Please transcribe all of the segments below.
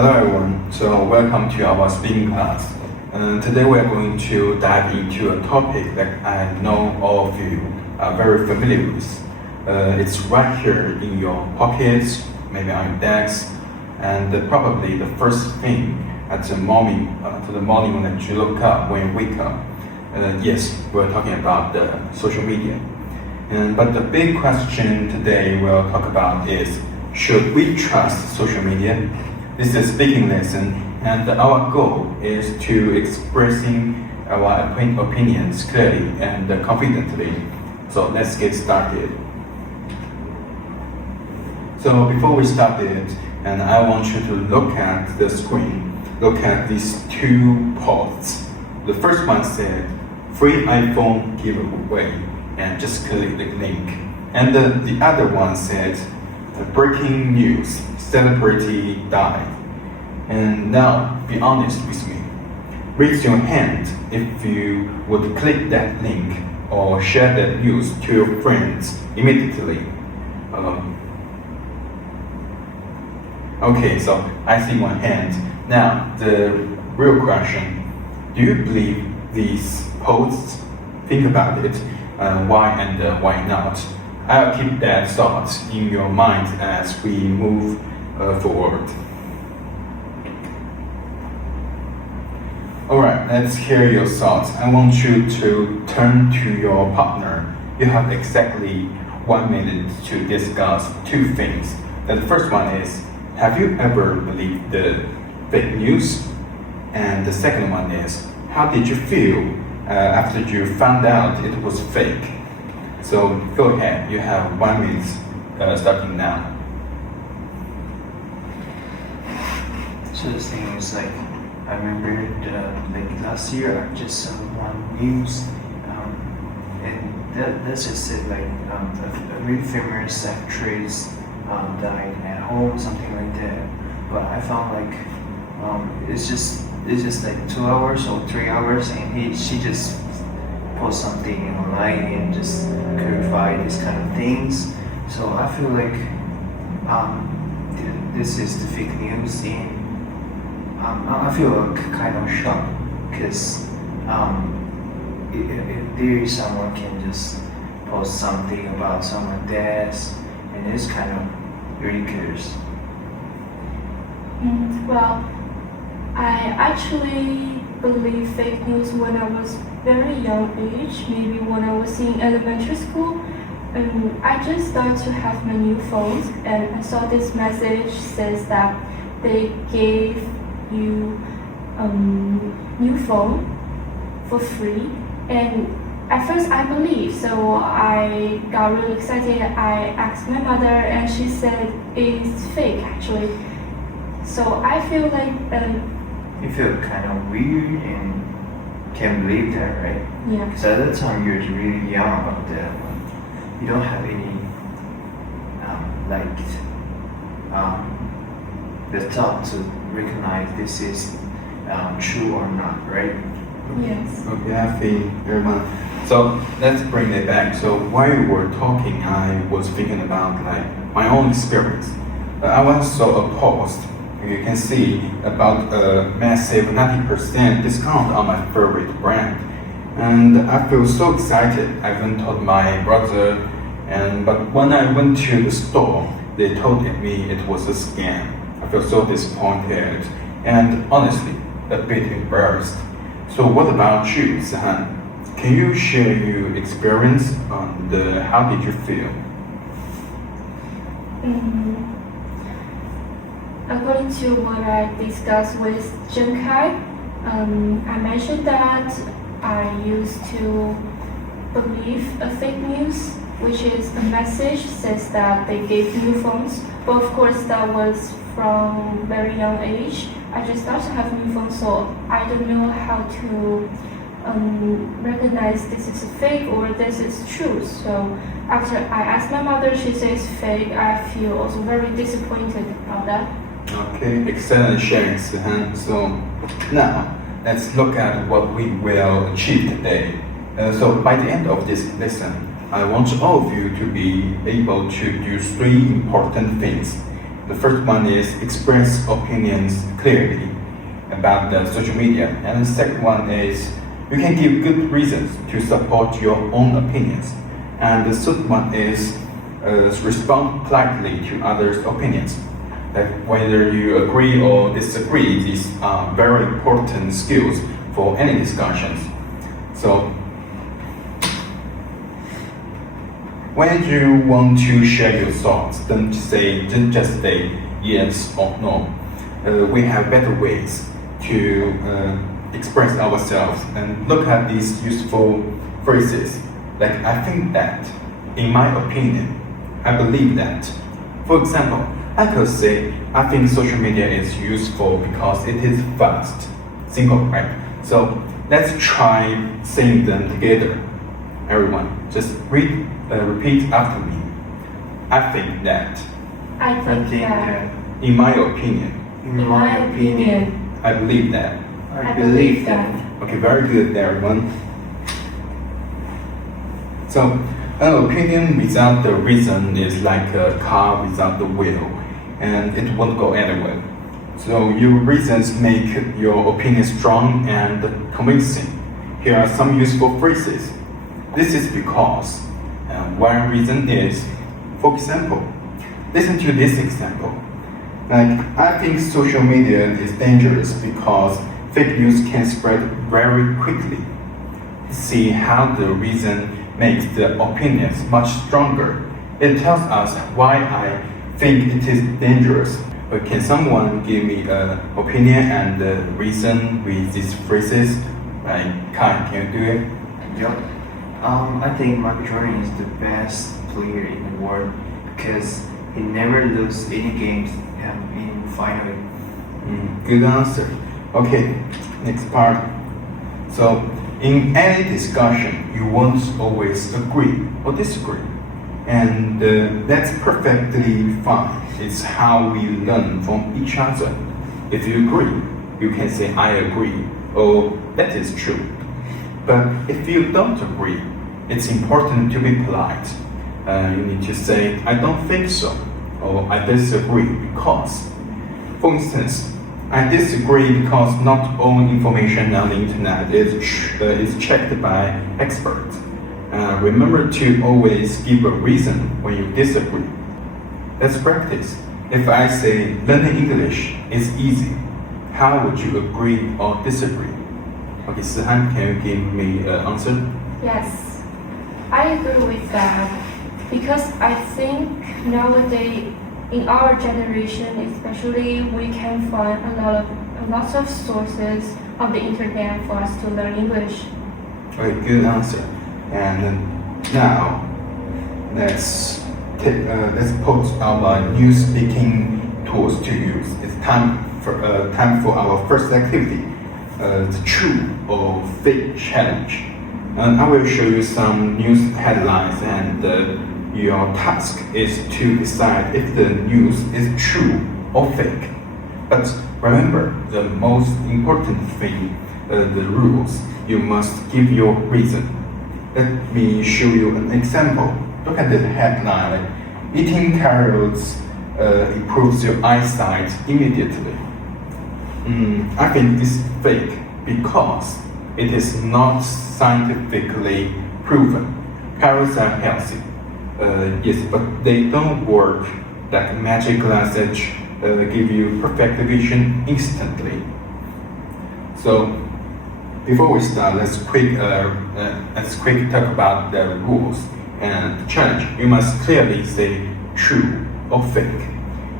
Hello everyone, so welcome to our speaking class. Today we are going to dive into a topic that I know all of you are very familiar with. It's right here in your pockets, maybe on your desk, and probably the first thing at the morning, when that you look up when you wake up. Yes, we're talking about the social media. But the big question today we'll talk about is, should we trust social media? This is a speaking lesson, and our goal is to expressing our opinions clearly and confidently. So let's get started. So before we start it, and I want you to look at the screen, look at these two posts. The first one said, free iPhone giveaway, and just click the link. And the other one said, breaking news, celebrity died. And now, be honest with me. Raise your hand if you would click that link or share that news to your friends immediately. Okay, so I see one hand. Now, the real question, do you believe these posts? Think about it, why and why not? I'll keep that thought in your mind as we move forward. Alright, let's hear your thoughts. I want you to turn to your partner. You have exactly 1 minute to discuss two things. The first one is, have you ever believed the fake news? And the second one is, how did you feel after you found out it was fake? So go ahead, you have 1 minute starting now. So the thing is I remember last year I just saw one news, and that just said a really famous actress died at home, something like that. But I found it's just 2 hours or 3 hours, and she just post something online and just clarify these kind of things. So I feel like this is the fake news, and I feel kind of shocked because if there is someone can just post something about someone's death, and it's kind of ridiculous. Well, I actually believe fake news when I was very young age, maybe when I was in elementary school. I just started to have my new phones, and I saw this message says that they gave you new phone for free. And at first I believed, so I got really excited. I asked my mother, and she said it's fake actually. So I feel like you feel kind of weird and can't believe that, right? Yeah. Because at that time you're really young about that one. You don't have any the thought to recognize this is true or not, right? yes. Okay, I feel very much. So let's bring it back. So while you were talking, I was thinking about my own experience. I once saw a post. You can see about a massive 90% discount on my favorite brand. And I feel so excited. I even told my brother, but when I went to the store, they told me it was a scam. I feel so disappointed and honestly a bit embarrassed. So what about you, Sahan? Can you share your experience on how did you feel? According to what I discussed with Zheng Kai, I mentioned that I used to believe a fake news, which is a message says that they gave new phones. But of course that was from very young age. I just started to have new phones, so I don't know how to recognize this is fake or this is true. So after I asked my mother, she says fake. I feel also very disappointed about that. Okay, excellent sharing, Sahan. So now let's look at what we will achieve today. So by the end of this lesson, I want all of you to be able to do 3 important things. The first one is express opinions clearly about the social media. And the second one is you can give good reasons to support your own opinions. And the third one is respond politely to others' opinions. Like whether you agree or disagree, these are very important skills for any discussions. So when you want to share your thoughts, don't just say yes or no. We have better ways to express ourselves and look at these useful phrases. Like I think that, in my opinion, I believe that. For example, I could say I think social media is useful because it is fast. Simple, right? So let's try saying them together. Everyone, just repeat after me. I think that. I I think think that. that, In my opinion. in my opinion, I believe that. I believe that. Okay, very good, everyone. So, an opinion without the reason is like a car without the wheel, and it won't go anywhere. So, your reasons make your opinion strong and convincing. Here are some useful phrases. This is because. One reason is, for example, listen to this example. Like, I think social media is dangerous because fake news can spread very quickly. See how the reason makes the opinions much stronger. It tells us why I think it is dangerous. But can someone give me an opinion and a reason with these phrases? Like, Kai, can you do it? Yup. I think Michael Jordan is the best player in the world because he never loses any games in final. Good answer. Okay, next part. So, in any discussion, you won't always agree or disagree. And that's perfectly fine. It's how we learn from each other. If you agree, you can say, I agree, or that is true. But if you don't agree, it's important to be polite. You need to say, I don't think so, or I disagree because. For instance, I disagree because not all information on the internet is checked by experts. Remember to always give a reason when you disagree. Let's practice. If I say learning English is easy, how would you agree or disagree? Okay, Sihan, can you give me an answer? Yes, I agree with that because I think nowadays in our generation, especially, we can find lots of sources on the internet for us to learn English. Okay, good answer. And now let's put our new speaking tools to use. It's time for our first activity. The true or fake challenge. I will show you some news headlines, and your task is to decide if the news is true or fake. But remember the most important thing, the rules. You must give your reason. Let me show you an example. Look at the headline. Eating carrots improves your eyesight immediately. I think this is fake because it is not scientifically proven. Carrots are healthy. Yes, but they don't work like magic glasses give you perfect vision instantly. So before we start, let's quick talk about the rules and the challenge. You must clearly say true or fake.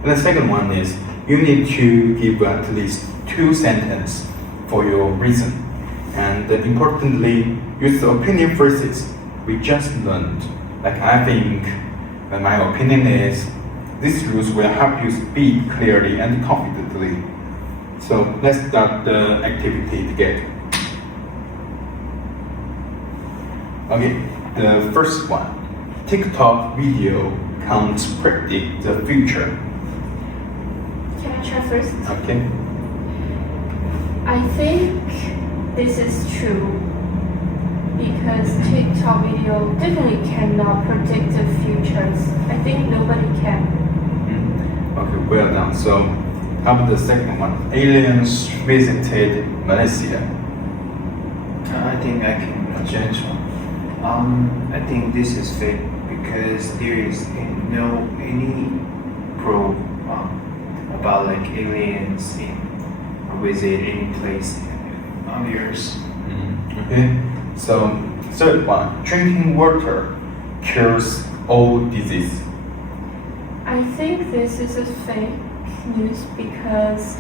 And the second one is you need to give at least 2 sentences for your reason. And importantly, use the opinion phrases we just learned. Like I think, my opinion is, these rules will help you speak clearly and confidently. So let's start the activity together. Okay, the first one. TikTok video can't predict the future. Can I try first? Okay. I think this is true because TikTok video definitely cannot predict the futures. I think nobody can. Okay, well done. So, how about the second one? Aliens visited Malaysia. I think I can change one. I think this is fake because there is no any proof about like aliens in visit any place on the earth. Okay. So, third one, drinking water cures all disease. I think this is a fake news because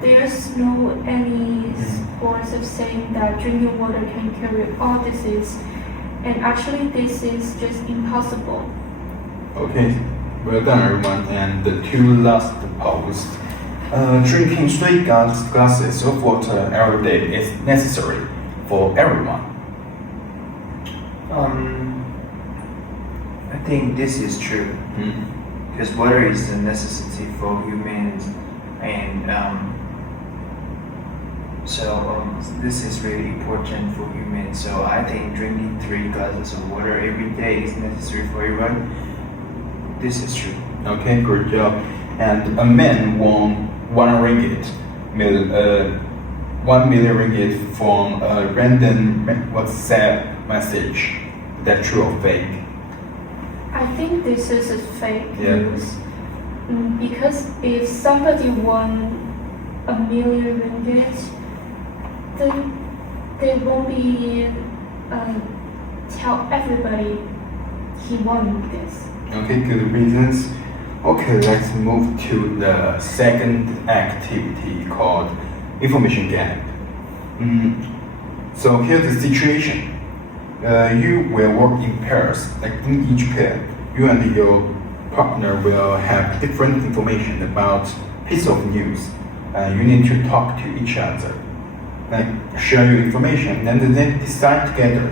there's no any source of saying that drinking water can cure all disease, and actually this is just impossible. Okay, well done everyone. And the two last posts. Drinking 3 glasses of water every day is necessary for everyone. I think this is true because water is a necessity for humans, and this is really important for humans. So I think drinking 3 glasses of water every day is necessary for everyone. This is true. Okay, good job. And a man won 1 million ringgit from a random WhatsApp message. Is that true or fake? I think this is a fake Yeah. news because if somebody won 1 million ringgit, then they won't be tell everybody he won this. Okay, good reasons. Okay, let's move to the second activity called information gap. So here's the situation. You will work in pairs. Like in each pair, you and your partner will have different information about piece of news. You need to talk to each other, like share your information, and then decide together: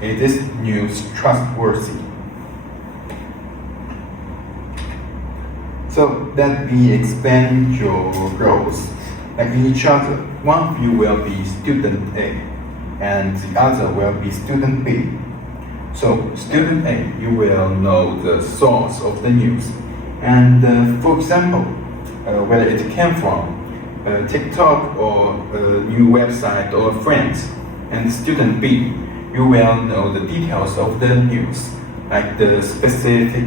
is this news trustworthy? So let me explain your roles. Like in each other, one of you will be student A, and the other will be student B. So student A, you will know the source of the news, and for example, whether it came from TikTok or a new website or friends. And student B, you will know the details of the news, like the specific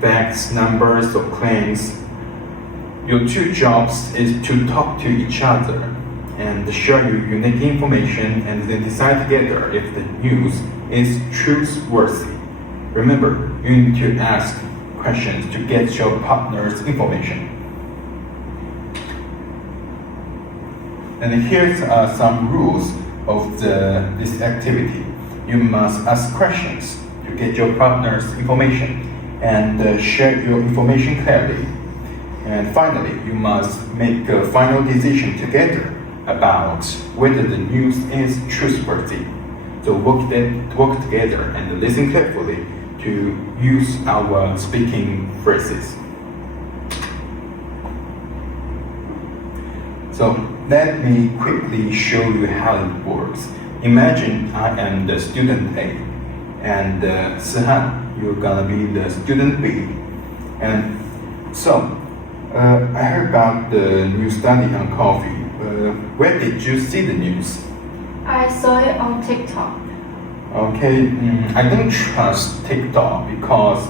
facts, numbers, or claims. Your two jobs is to talk to each other and share your unique information and then decide together if the news is trustworthy. Remember, you need to ask questions to get your partner's information. And here's some rules of this activity. You must ask questions to get your partner's information and share your information clearly. And finally, you must make a final decision together about whether the news is trustworthy. So work together and listen carefully to use our speaking phrases. So let me quickly show you how it works. Imagine I am the student A, and Sihan, you're gonna be the student B. And so, I heard about the new study on coffee. Where did you see the news? I saw it on TikTok. Okay, I don't trust TikTok because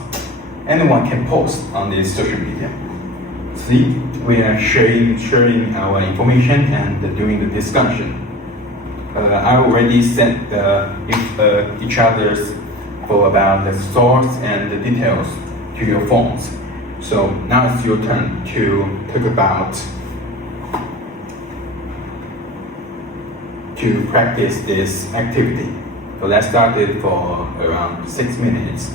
anyone can post on this social media. See, we are sharing our information and doing the discussion. I already sent each other's for about the source and the details to your phones. So now it's your turn to talk about to practice this activity. So let's start it for around 6 minutes.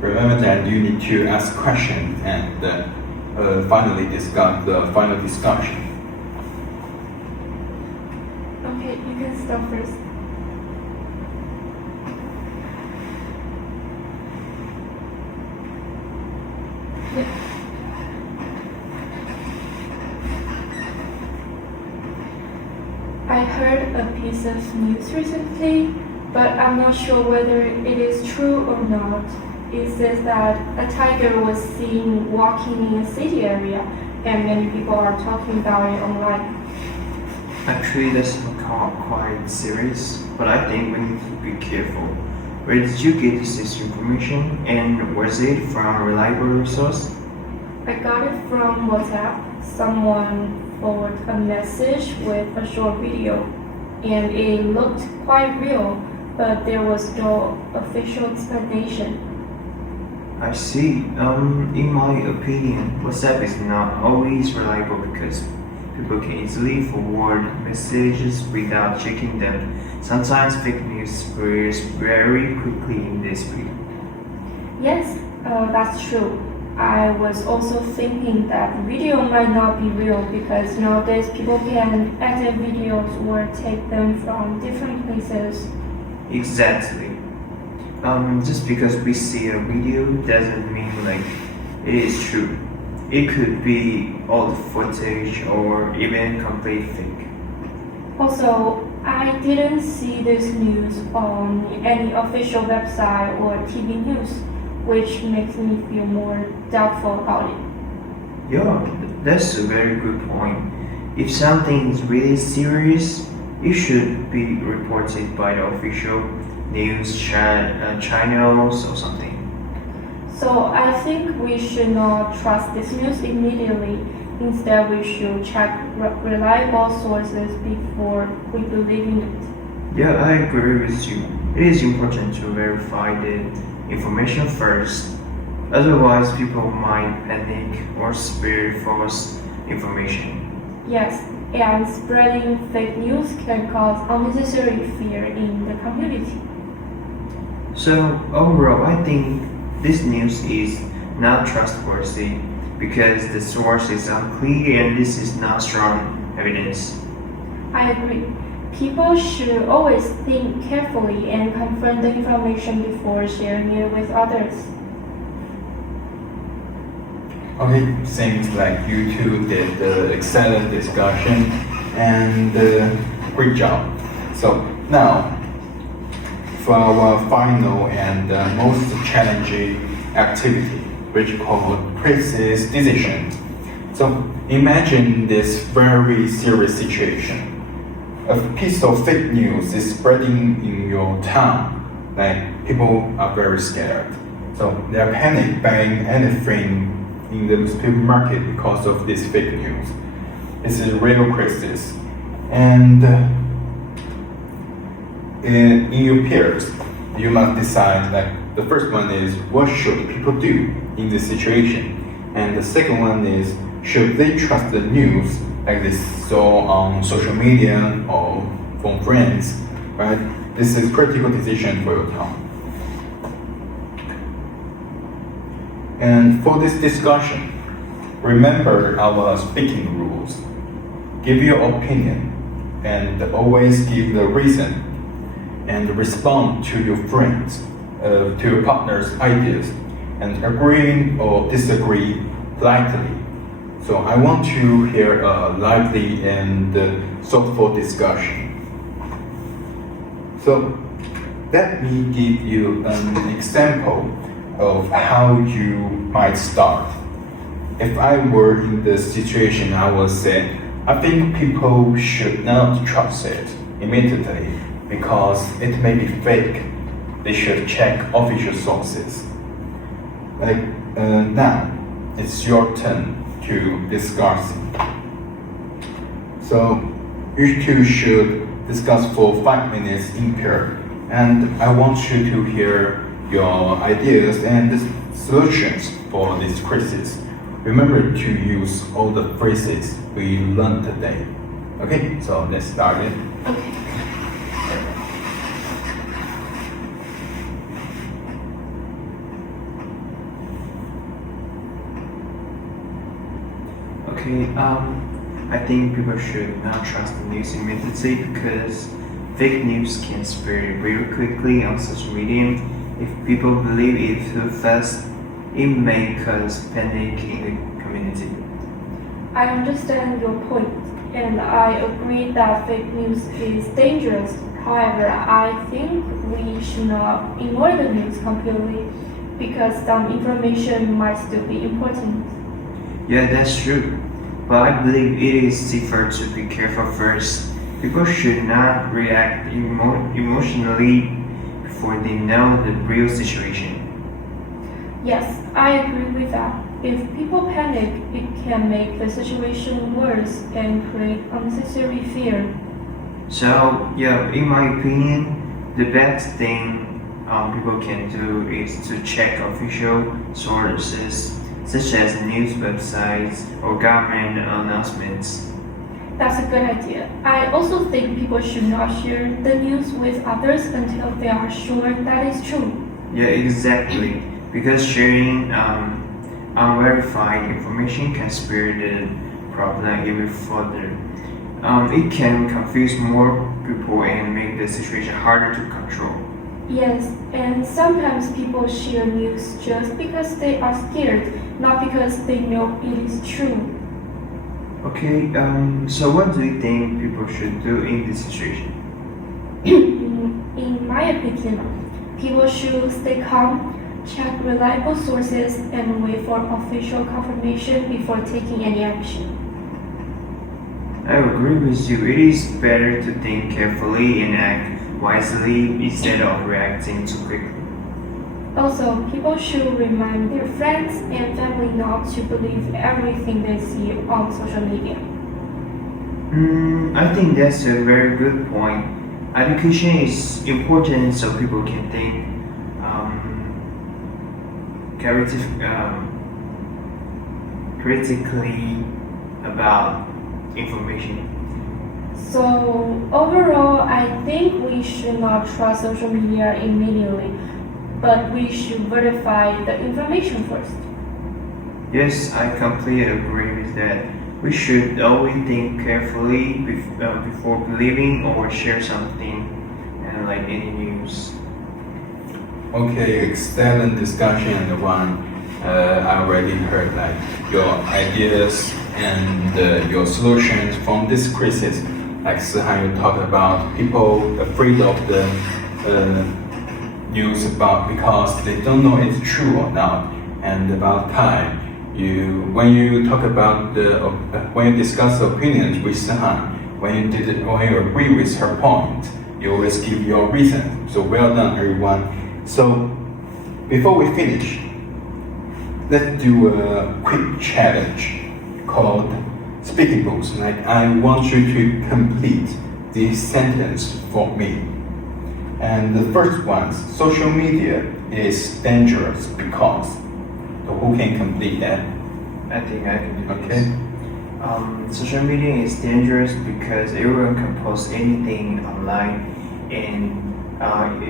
Remember that you need to ask questions and finally discuss the final discussion. Okay, you can start first. Yeah. I heard a piece of news recently, but I'm not sure whether it is true or not. It says that a tiger was seen walking in a city area, and many people are talking about it online. Actually, that's quite serious, but I think we need to be careful. Where did you get this information, and was it from a reliable source? I got it from WhatsApp. Someone forwarded a message with a short video, and it looked quite real, but there was no official explanation. I see. In my opinion, WhatsApp is not always reliable because people can easily forward messages without checking them. Sometimes fake news spreads very quickly in this speed. Yes, that's true. I was also thinking that the video might not be real because nowadays people can edit videos or take them from different places. Exactly. Just because we see a video doesn't mean like it is true. It could be old footage or even complete fake. Also, I didn't see this news on any official website or TV news, which makes me feel more doubtful about it. Yeah, that's a very good point. If something is really serious, it should be reported by the official news channels or something. So I think we should not trust this news immediately. Instead, we should check reliable sources before we believe in it. Yeah, I agree with you. It is important to verify the information first. Otherwise, people might panic or spread false information. Yes, and spreading fake news can cause unnecessary fear in the community. So, overall, I think this news is not trustworthy because the source is unclear and this is not strong evidence. I agree. People should always think carefully and confirm the information before sharing it with others. Okay, seems like you two did excellent discussion and great job. So now, for our final and most challenging activity, which called crisis decision. So imagine this very serious situation. A piece of fake news is spreading in your town. Like people are very scared. So they're panic buying anything in the supermarket because of this fake news. This is a real crisis. And in your peers, you must decide like the first one is what should people do in this situation? And the second one is should they trust the news like they saw on social media or from friends, right? This is critical decision for your town. And for this discussion, remember our speaking rules. Give your opinion and always give the reason and respond to your friends, to your partner's ideas and agreeing or disagree politely. So I want to hear a lively and thoughtful discussion. So let me give you an example of how you might start. If I were in this situation, I would say, I think people should not trust it immediately because it may be fake. They should check official sources. Now, it's your turn to discuss. So you two should discuss for 5 minutes in pair, and I want you to hear your ideas and solutions for this crisis. Remember to use all the phrases we learned today. Okay, so let's start it. Okay. Okay, I think people should not trust the news immediately because fake news can spread very quickly on social media. If people believe it too fast, it may cause panic in the community. I understand your point, and I agree that fake news is dangerous. However, I think we should not ignore the news completely because some information might still be important. Yeah, that's true. But I believe it is safer to be careful first. People should not react emotionally before they know the real situation. Yes, I agree with that. If people panic, it can make the situation worse and create unnecessary fear. So, yeah, in my opinion, the best thing people can do is to check official sources such as news websites or government announcements. That's a good idea. I also think people should not share the news with others until they are sure that is true. Yeah, exactly. Because sharing unverified information can spread the problem even further. It can confuse more people and make the situation harder to control. Yes, and sometimes people share news just because they are scared, not because they know it is true. Okay, so what do you think people should do in this situation? In my opinion, people should stay calm, check reliable sources, and wait for official confirmation before taking any action. I agree with you. It is better to think carefully and act wisely instead of reacting too quickly. Also, people should remind their friends and family not to believe everything they see on social media. I think that's a very good point. Education is important so people can think critically about information. So, overall, I think we should not trust social media immediately, but we should verify the information first. Yes, I completely agree with that. We should always think carefully before believing or share something, and like any news. Okay, excellent discussion and one. I already heard like your ideas and your solutions from this crisis. Like how you talk about people afraid of the news about because they don't know it's true or not, and about time. When you talk about when you discuss opinions with someone, when you agree with her point, you always give your reason. So well done, everyone. So before we finish, let's do a quick challenge called speaking rules. Like I want you to complete this sentence for me. And the first one, social media is dangerous because. So who can complete that? I think I can do Okay. this. Social media is dangerous because everyone can post anything online, and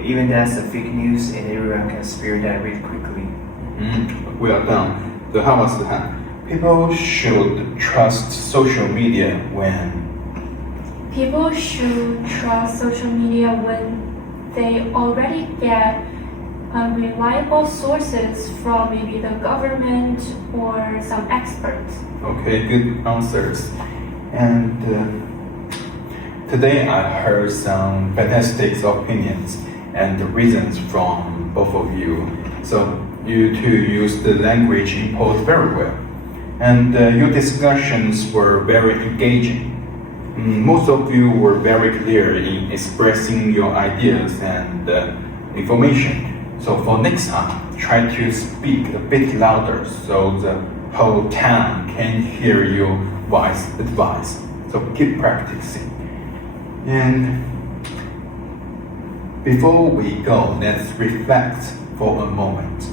even that's a fake news, and everyone can spread that really quickly. Well done. So how was that? People should trust social media when. People should trust social media when they already get reliable sources from maybe the government or some experts. Okay, good answers. And today I heard some fantastic opinions and the reasons from both of you. So you two used the language import very well. And your discussions were very engaging. Most of you were very clear in expressing your ideas and information. So for next time, try to speak a bit louder so the whole town can hear your wise advice. So keep practicing. And before we go, let's reflect for a moment.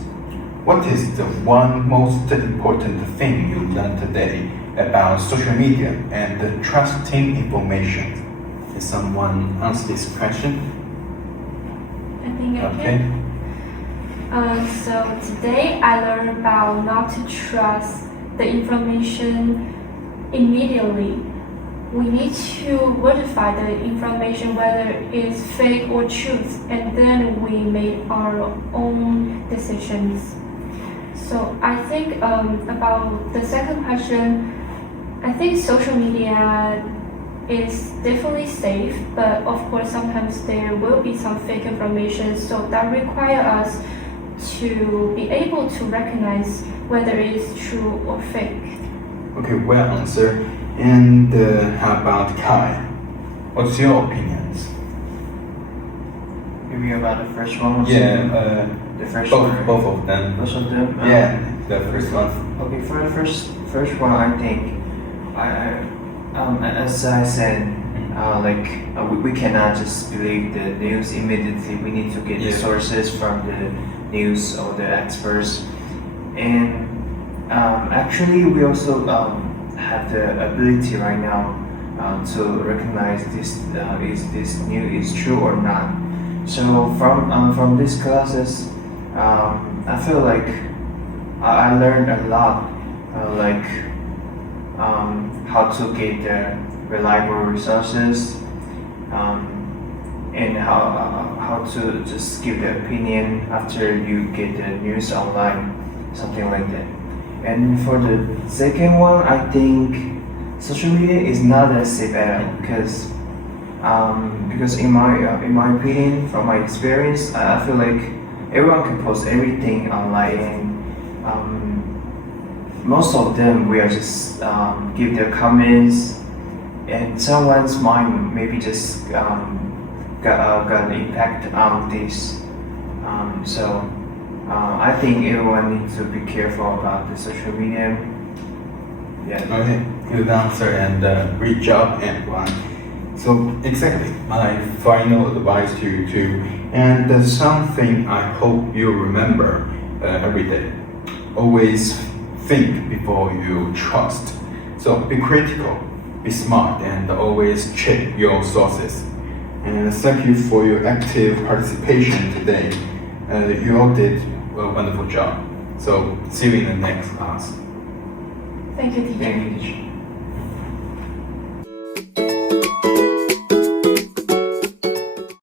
What is the one most important thing you learned today about social media and trusting information? Can someone answer this question? I think I Okay. can. So today I learned about not to trust the information immediately. We need to verify the information whether it's fake or truth, and then we make our own decisions. So I think about the second question, I think social media is definitely safe, but of course sometimes there will be some fake information, so that require us to be able to recognize whether it is true or fake. Okay, well answered. And how about Kai? What's your opinions? Maybe about the first one. Yeah, The first both one. both of them. Both of them. Yeah, the first one. Okay, for the first one, I think, as I said, we cannot just believe the news immediately. We need to get the Yeah. sources from the news or the experts, and actually, we also have the ability right now to recognize is this news is true or not. So from these classes, I feel like I learned a lot, how to get the reliable resources, and how to just give the opinion after you get the news online, something like that. And for the second one, I think social media is not as safe at all because in my opinion, from my experience, I feel like everyone can post everything online, and most of them will just give their comments, and someone's mind maybe just got an impact on this. So I think everyone needs to be careful about the social media. Yeah. Okay, good answer and great job, everyone. So exactly, my final advice to you too, and something I hope you remember every day. Always think before you trust. So be critical, be smart, and always check your sources. And thank you for your active participation today. You all did a wonderful job. So see you in the next class. Thank you, teacher. Thank you, teacher.